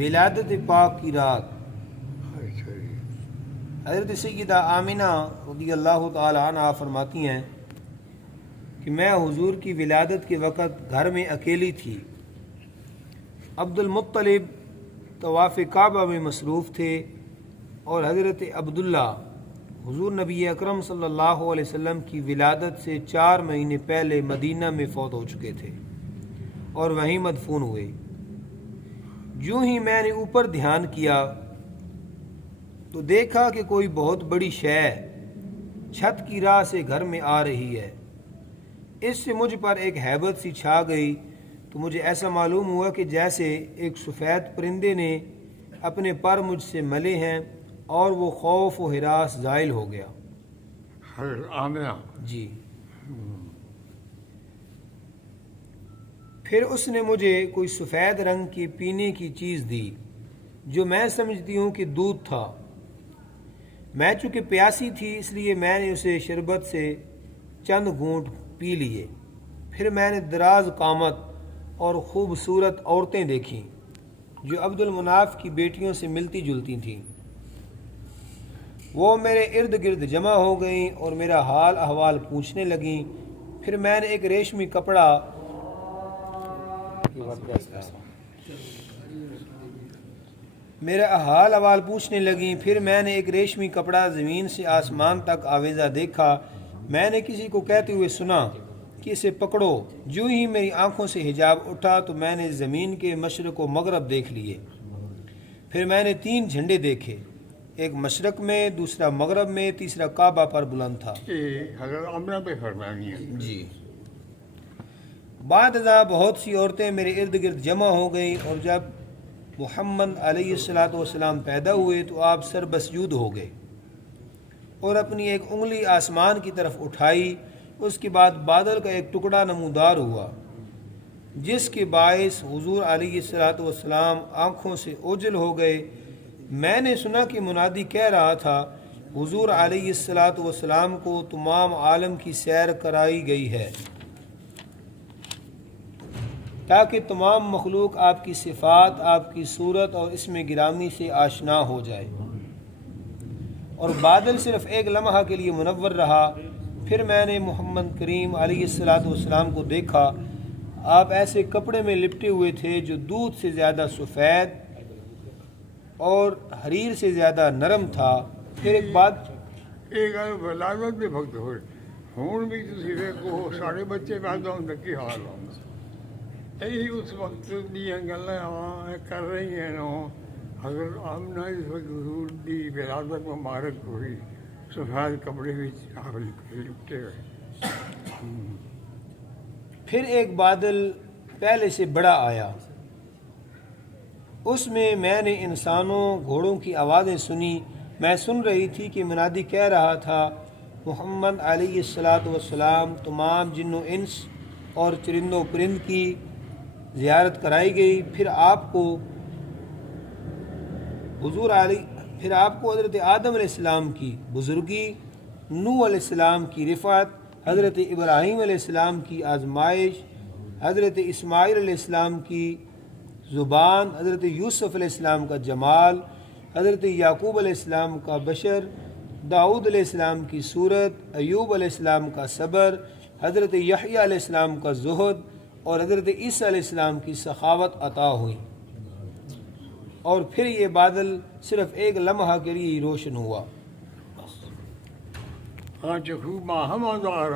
ولادت پاک کی رات حضرت سیدہ آمنہ رضی اللہ تعالی عنہا فرماتی ہیں کہ میں حضور کی ولادت کے وقت گھر میں اکیلی تھی۔ عبد المطلب طواف کعبہ میں مصروف تھے اور حضرت عبداللہ حضور نبی اکرم صلی اللہ علیہ وسلم کی ولادت سے 4 مہینے پہلے مدینہ میں فوت ہو چکے تھے اور وہیں مدفون ہوئے۔ یوں ہی میں نے اوپر دھیان کیا تو دیکھا کہ کوئی بہت بڑی شے چھت کی راہ سے گھر میں آ رہی ہے۔ اس سے مجھ پر ایک ہیبت سی چھا گئی تو مجھے ایسا معلوم ہوا کہ جیسے ایک سفید پرندے نے اپنے پر مجھ سے ملے ہیں اور وہ خوف و ہراس زائل ہو گیا۔ آمنہ جی۔ پھر اس نے مجھے کوئی سفید رنگ کی پینے کی چیز دی جو میں سمجھتی ہوں کہ دودھ تھا۔ میں چونکہ پیاسی تھی اس لیے میں نے اسے شربت سے چند گھونٹ پی لیے۔ پھر میں نے دراز قامت اور خوبصورت عورتیں دیکھیں جو عبد المناف کی بیٹیوں سے ملتی جلتی تھیں۔ وہ میرے ارد گرد جمع ہو گئیں اور میرا حال احوال پوچھنے لگیں۔ پھر میں نے ایک ریشمی کپڑا زمین سے آسمان تک آویزہ دیکھا۔ میں نے کسی کو کہتے ہوئے سنا کہ اسے پکڑو۔ جو ہی میری آنکھوں سے حجاب اٹھا تو میں نے زمین کے مشرق و مغرب دیکھ لیے۔ پھر میں نے 3 جھنڈے دیکھے، ایک مشرق میں، دوسرا مغرب میں، تیسرا کعبہ پر بلند تھا۔ حضرت آمنہ پہ فرمانی ہے۔ جی۔ بعد ازاں بہت سی عورتیں میرے ارد گرد جمع ہو گئیں اور جب محمد علیہ السلام پیدا ہوئے تو آپ سر بسجود ہو گئے اور اپنی ایک انگلی آسمان کی طرف اٹھائی۔ اس کے بعد بادل کا ایک ٹکڑا نمودار ہوا جس کے باعث حضور علیہ السلام آنکھوں سے اوجھل ہو گئے۔ میں نے سنا کہ منادی کہہ رہا تھا حضور علیہ السلام کو تمام عالم کی سیر کرائی گئی ہے تاکہ تمام مخلوق آپ کی صفات، آپ کی صورت اور اسم گرامی سے آشنا ہو جائے۔ اور بادل صرف ایک لمحہ کے لیے منور رہا۔ پھر میں نے محمد کریم علیہ السلام کو دیکھا۔ آپ ایسے کپڑے میں لپٹے ہوئے تھے جو دودھ سے زیادہ سفید اور حریر سے زیادہ نرم تھا۔ پھر ایک بات ولادت بھی وقت ہوئے ہوں بھی تصویریں کو سارے بچے پیدا ہوں کی حال ہوں یہی اس وقت دیا گلیں کر رہی ہیں نا۔ حضرت آمنہ اس وقت حضور دی ولادت مبارک ہوئی، سفید کپڑے بھی لپٹے ہوئے۔ پھر ایک بادل پہلے سے بڑا آیا، اس میں نے انسانوں گھوڑوں کی آوازیں سنی۔ میں سن رہی تھی کہ منادی کہہ رہا تھا محمد علیہ السلام تمام جن و انس اور چرند و پرند کی زیارت کرائی گئی۔ پھر آپ کو حضرت آدم علیہ السلام کی بزرگی، نوح علیہ السلام کی رفعت، حضرت ابراہیم علیہ السلام کی آزمائش، حضرت اسماعیل علیہ السلام کی زبان، حضرت یوسف علیہ السلام کا جمال، حضرت یعقوب علیہ السلام کا بشر، داؤد علیہ السلام کی صورت، ایوب علیہ السلام کا صبر، حضرت یحییٰ علیہ السلام کا زہد اور حضرت عیسیٰ علیہ السلام کی سخاوت عطا ہوئی۔ اور پھر یہ بادل صرف ایک لمحہ کے لیے ہی روشن ہوا۔ خوب ہم آزار